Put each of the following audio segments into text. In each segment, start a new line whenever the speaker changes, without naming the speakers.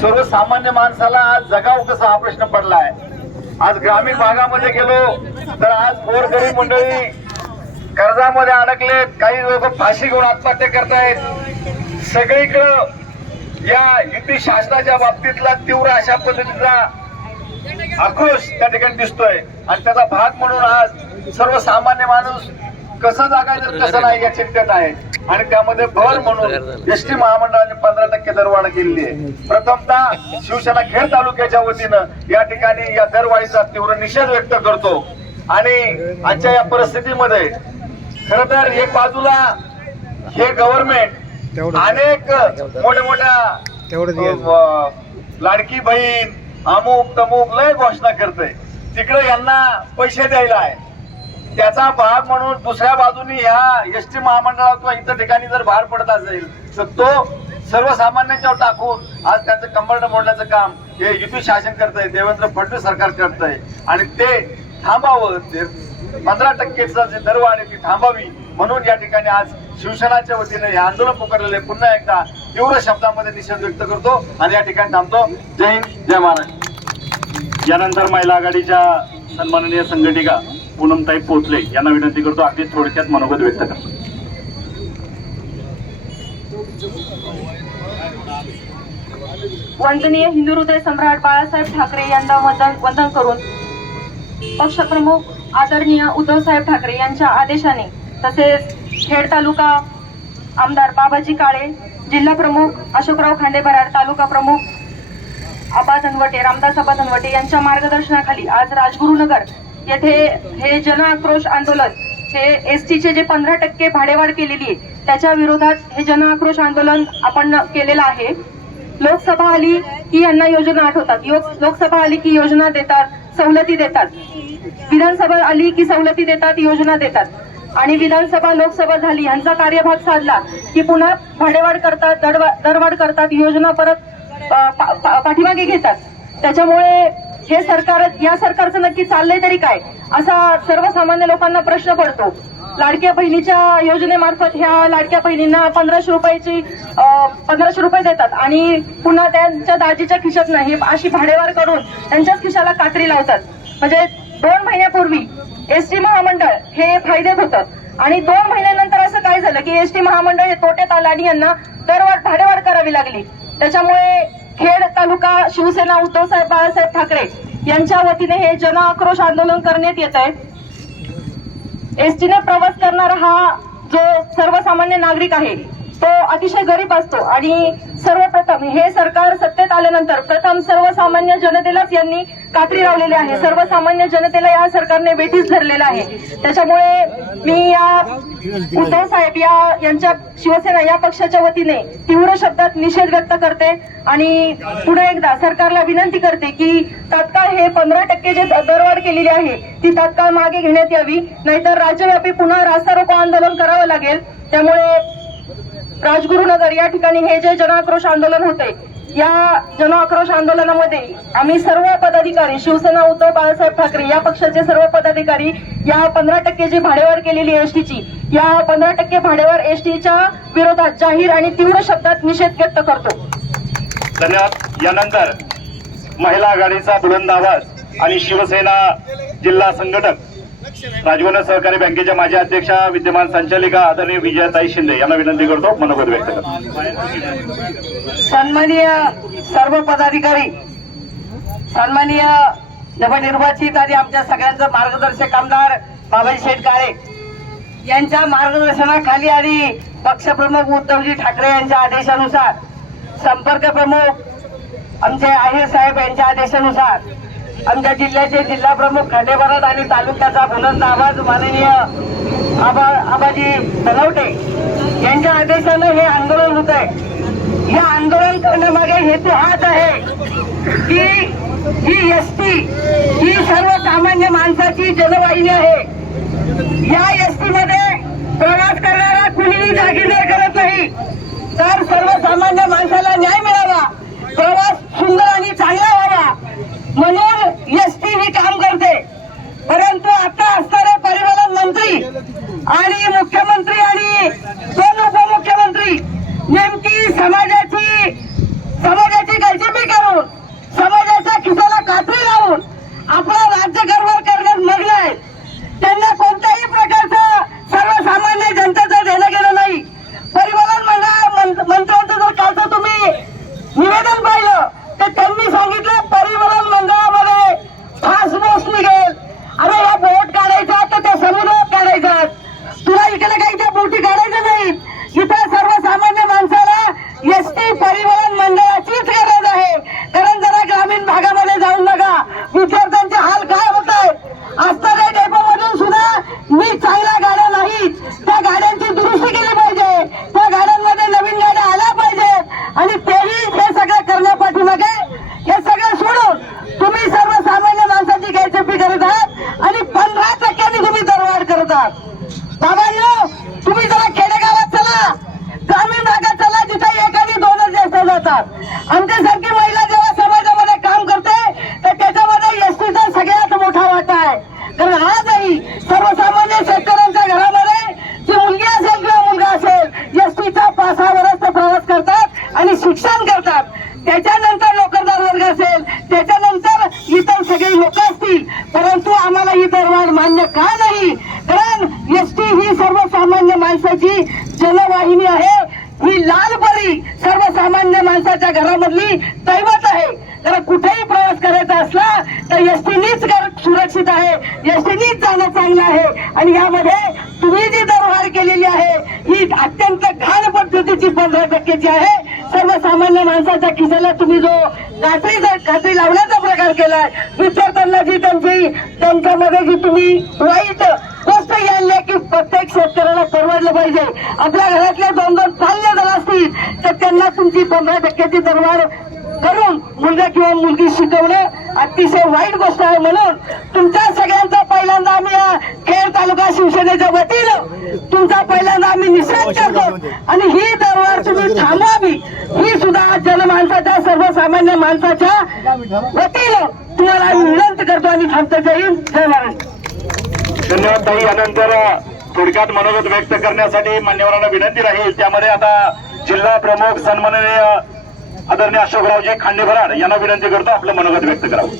सर्वसामान्य माणसाला आज जगाव कसा हा प्रश्न पडलाय. आज ग्रामीण भागामध्ये गेलो तर आज गोरगरीब मंडळी कर्जामध्ये अडकलेत काही लोक फाशी घेऊन आत्महत्या करतायत. सगळीकडं या युती शासनाच्या बाबतीतला तीव्र अशा पद्धतीचा आक्रोश त्या ठिकाणी दिसतोय. आणि त्याचा भाग म्हणून आज सर्वसामान्य माणूस कसं जगायचं कसं नाही या चिंतेत आहे आणि त्यामध्ये भर म्हणून एस टी महामंडळाने पंधरा टक्के दरवाढ केलेली आहे. प्रथमतः शिवसेना खेड तालुक्याच्या वतीनं या ठिकाणी या दरवाढीचा तीव्र निषेध व्यक्त करतो. आणि आजच्या या परिस्थितीमध्ये खर तर एक बाजूला हे गव्हर्नमेंट अनेक मोठ्या मोठ्या लाडकी बहीण अमुक तमुक लय घोषणा करते तिकडे यांना पैसे द्यायला आहे. त्याचा भाग म्हणून दुसऱ्या बाजूने ह्या एस टी महामंडळात किंवा इतर ठिकाणी जर भार पडत असेल तर तो सर्वसामान्यांच्यावर टाकून आज त्यांचं कंबरड मोडण्याचं काम हे युती शासन करतंय देवेंद्र फडणवीस सरकार करतंय. आणि ते थांबावं ते पंधरा टक्केचा जे दरवाढ आहे ती थांबावी म्हणून या ठिकाणी आज शिवसेनाच्या वतीने हे आंदोलन पुकारलेले पुन्हा एकदा तीव्र शब्दामध्ये निषेध व्यक्त करतो आणि या ठिकाणी थांबतो. जय हिंद जय महाराष्ट्र.
यानंतर महिला आघाडीच्या सन्माननीय संघटिका पूनमताई पोचले यांना विनंती करतो अगदी थोडक्यात मनोगत व्यक्त करतो
वंदनीय हिंदू हृदय सम्राट बाळासाहेब ठाकरे यांना वंदन वंदन करून पक्षप्रमुख आदरणीय उद्धवसाहेब ठाकरे यांच्या आदेशाने तसेच खेड तालुका आमदार बाबाजी काळे जिल्हा प्रमुख अशोकराव खांडेबरार तालुका प्रमुख आबा धनवटे रामदास आबा धनवटे यांच्या मार्गदर्शनाखाली आज राजगुरुनगर येथे हे जन आक्रोश आंदोलन हे एस टीचे जे पंधरा टक्के भाडेवाढ केलेली आहे त्याच्या विरोधात हे जन आक्रोश आंदोलन आपण केलेलं आहे. लोकसभा आली की यांना योजना आठवतात. लोकसभा आली की योजना देतात सवलती देतात. विधानसभा आली की सवलती देतात योजना देतात. आणि विधानसभा लोकसभा झाली यांचा कार्यभाग साधला की पुन्हा भाडेवाढ करतात दरवा- दरवाढ करतात योजना परत पा- पा- पाठीमागे घेतात. त्याच्यामुळे हे सरकार या सरकारचं नक्की चाललंय तरी काय? असा सर्वसामान्य लोकांना प्रश्न पडतो. लाडक्या बहिणीच्या योजनेमार्फत ह्या लाडक्या बहिणींना पंधराशे रुपयाची पंधराशे रुपये देतात आणि पुन्हा त्यांच्या दाजीच्या खिशात नाही अशी भाडेवार करून त्यांच्याच खिशाला कात्री लावतात. म्हणजे दोन महिन्यापूर्वी एस टी महामंडळ हे फायद्यात होतं आणि दोन महिन्यानंतर असं काय झालं की एस टी महामंडळ हे तोट्यात आलं आणि यांना दरवाढ भाडेवाढ करावी लागली. त्याच्यामुळे खेड तालुका शिवसेना उद्धव साहेब बाळासाहेब ठाकरे यांच्या वतीने हे जन आक्रोश आंदोलन करण्यात येत आहे. एसटीने प्रवास करणारा हा जो सर्वसामान्य नागरिक आहे तो अतिशय गरीब असतो आणि सर्वप्रथम हे सरकार सत्तेत आल्यानंतर प्रथम सर्वसामान्य जनतेलाच यांनी कात्री लावलेली आहे. सर्वसामान्य जनतेला या सरकारने वेठीस धरलेला आहे. त्याच्यामुळे मी या उद्धव साहेब या यांच्या शिवसेना या पक्षाच्या वतीने तीव्र शब्दात निषेध व्यक्त करते आणि पुन्हा एकदा सरकारला विनंती करते की तात्काळ हे पंधरा टक्के जे दरवाढ केलेली आहे ती तात्काळ मागे घेण्यात यावी. नाहीतर राज्यव्यापी पुन्हा रास्ता रोको आंदोलन करावं लागेल. त्यामुळे राजगुरुनगर या ठिकाणी हे जे जनाक्रोश आंदोलन होते या जनआक्रोश आंदोलनामध्ये आम्ही सर्व पदाधिकारी शिवसेना उद्धव बाळासाहेब ठाकरे या पक्षाचे सर्व पदाधिकारी या पंधरा टक्के जी भाडेवाढ केलेली एसटीची या पंधरा टक्के भाडेवाढ एसटीच्या विरोधात जाहीर आणि तीव्र शब्दात निषेध व्यक्त करतो.
धन्यवाद. यानंतर महिला आघाडीचा बुलंद आवाज आणि शिवसेना जिल्हा संघटक राजवर्ण सहकारी बँकेच्या माजी अध्यक्षा विद्यमान संचालिका आदरणीय विजयाताई शिंदे यांना विनंती करतो मनोगत व्यक्त करतो.
सन्माननीय सर्व पदाधिकारी सन्माननीय नवनिर्वाचित आणि आमच्या सगळ्यांचं मार्गदर्शक आमदार बाबाजी शेठ काळे यांच्या मार्गदर्शनाखाली आणि पक्षप्रमुख उद्धवजी ठाकरे यांच्या आदेशानुसार संपर्क प्रमुख आमचे आहेर साहेब यांच्या आदेशानुसार आमच्या जिल्ह्याचे जिल्हा प्रमुख खंडेबरद आणि तालुक्याचा बुलंद आवाज माननीय आबा आबाजी तलवटे यांच्या आदेशानं हे आंदोलन होत आहे. या आंदोलन करण्यामागे हेतू हाच आहे की ही एस टी ही सर्वसामान्य माणसाची जलवाहिनी आहे. या एस टी मध्ये प्रवास करणारा कुणीही जागीरदार करत नाही. तर सर्वसामान्य माणसाला न्याय मिळावा. प्रवास सुंदर आणि चांगला व्हावा. म्हणून एस टी ही काम करते. परंतु आता असणारे नुकसान करतात. त्याच्यानंतर नोकरदार वर्ग असेल त्याच्यानंतर इतर सगळे लोक असतील. परंतु आम्हाला ही दरवाढ मान्य का नाही? कारण एस टी ही सर्वसामान्य माणसाची जलवाहिनी आहे. ही लाल परी सर्वसामान्य माणसाच्या घरामधली दैवत आहे. तर कुठेही प्रवास करायचा असला तर एस टीनीच घर सुरक्षित आहे. एस टीनीच जाणं चांगलं आहे. आणि यामध्ये तुम्ही जी दरवाढ केलेली आहे ही सर्वसामान्य माणसाच्या खिशाला तुम्ही जो कात्री कात्री लावण्याचा प्रकार केलाय विद्यार्थ्यांना जी त्यांची त्यांच्यामध्ये जी तुम्ही वाईट गोष्ट आणली की प्रत्येक शेतकऱ्याला परवडलं पाहिजे. आपल्या घरातले दोन दोन पाल्य जर असतील तर त्यांना तुमची पंधरा टक्क्याची दरवाढ करून मुलगा किंवा मुलगी शिकवणं अतिशय वाईट गोष्ट आहे म्हणून तुमच्या सगळ्यांचा पहिल्यांदा आम्ही खेड तालुका शिवसेनेच्या वतीनं तुमचा पहिल्यांदा आम्ही निषेध करतो आणि ही दरवाढ तुम्ही थांबवावी ही सुद्धा जनमानसाच्या सर्वसामान्य माणसाच्या वतीनं तुम्हाला विनंती करतो आणि थांबतो. जय हिंद जय महाराष्ट्र.
धन्यवाद ताई. यानंतर थोडक्यात मनोगत व्यक्त करण्यासाठी मान्यवरांना विनंती राहील. त्यामध्ये आता जिल्हा प्रमुख सन्माननीय आदरणीय अशोकरावजी खांडेभराड यांना विनंती करतो आपलं मनोगत व्यक्त करावं.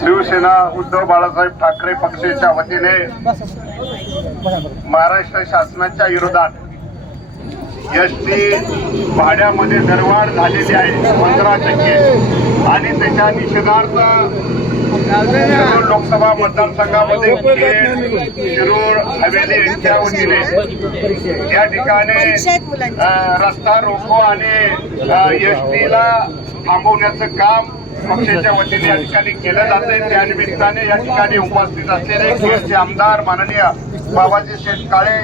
शिवसेना उद्धव बाळासाहेब ठाकरे पक्षाच्या वतीने महाराष्ट्र शासनाच्या विरोधात एस टी भाड्यामध्ये दरवाढ झालेली आहे पंधरा टक्के. आणि त्याच्या निषेधार्थ शिरूर लोकसभा मतदारसंघामध्ये शिरूर हवेली यांच्या वतीने या ठिकाणी रस्ता रोको आणि एस टीला थांबवण्याचं काम पक्षाच्या वतीने या ठिकाणी केलं जाते त्या निमित्ताने या ठिकाणी उपस्थित असलेले आमदार माननीय बाबाजी शेठ काळे